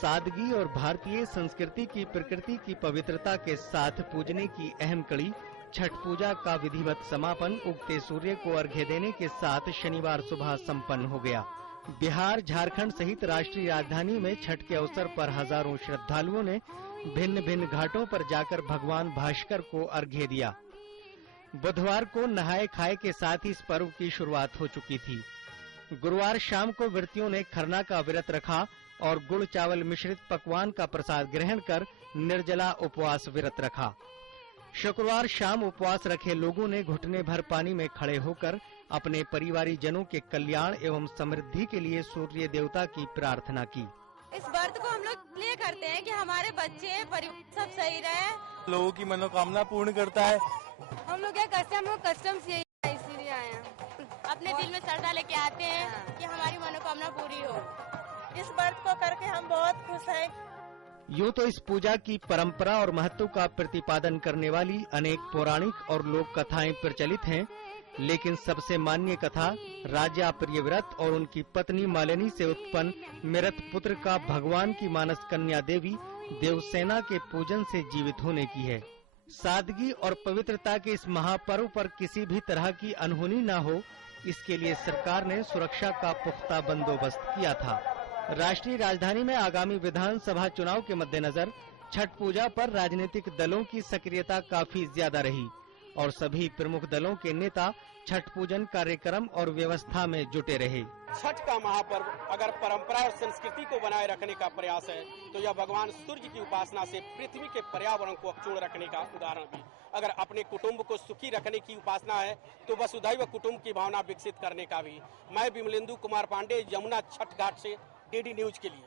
सादगी और भारतीय संस्कृति की प्रकृति की पवित्रता के साथ पूजने की अहम कड़ी छठ पूजा का विधिवत समापन उगते सूर्य को अर्घ्य देने के साथ शनिवार सुबह संपन्न हो गया। बिहार, झारखंड सहित राष्ट्रीय राजधानी में छठ के अवसर पर हजारों श्रद्धालुओं ने भिन्न-भिन्न घाटों पर जाकर भगवान भास्कर को अर्घ्य दिया। बुधवार को नहाए खाए के साथ ही इस पर्व की शुरुआत हो चुकी थी। गुरुवार शाम को व्रतियों ने खरना का व्रत रखा और गुड़ चावल मिश्रित पकवान का प्रसाद ग्रहण कर निर्जला उपवास व्रत रखा। शुक्रवार शाम उपवास रखे लोगों ने घुटने भर पानी में खड़े होकर अपने परिवारी जनों के कल्याण एवं समृद्धि के लिए सूर्य देवता की प्रार्थना की। इस व्रत को हम लोग इसलिए करते हैं कि हमारे बच्चे परिवार सब सही रहे, लोगों की मनोकामना पूर्ण करता है। हम लोग क्या करते हैं, हम लोग कस्टम्स यही इसीलिए आए हैं। अपने दिल में श्रद्धा लेके आते हैं कि हमारी मनोकामना पूरी हो। इस व्रत को करके हम बहुत खुश हैं। यूं तो इस पूजा की परंपरा और महत्व का प्रतिपादन करने वाली अनेक पौराणिक और लोक कथाएं प्रचलित हैं, लेकिन सबसे मान्य कथा राजा प्रियव्रत और उनकी पत्नी मालिनी से उत्पन्न मृत पुत्र का भगवान की मानस कन्या देवी देवसेना के पूजन से जीवित होने की है। सादगी और पवित्रता के इस महापर्व पर किसी भी तरह की अनहोनी न हो, इसके लिए सरकार ने सुरक्षा का पुख्ता बंदोबस्त किया था। राष्ट्रीय राजधानी में आगामी विधानसभा चुनाव के मद्देनजर छठ पूजा पर राजनीतिक दलों की सक्रियता काफी ज्यादा रही और सभी प्रमुख दलों के नेता छठ पूजन कार्यक्रम और व्यवस्था में जुटे रहे। छठ का महापर्व अगर परंपरा और संस्कृति को बनाए रखने का प्रयास है तो यह भगवान सूर्य की उपासना से पृथ्वी के पर्यावरण को अक्षुण्ण रखने का उदाहरण भी। अगर अपने कुटुंब को सुखी रखने की उपासना है तो वसुधैव कुटुंब की भावना विकसित करने का भी। मैं विमलेंदु कुमार पांडे, यमुना छठ घाट से DD न्यूज के लिए।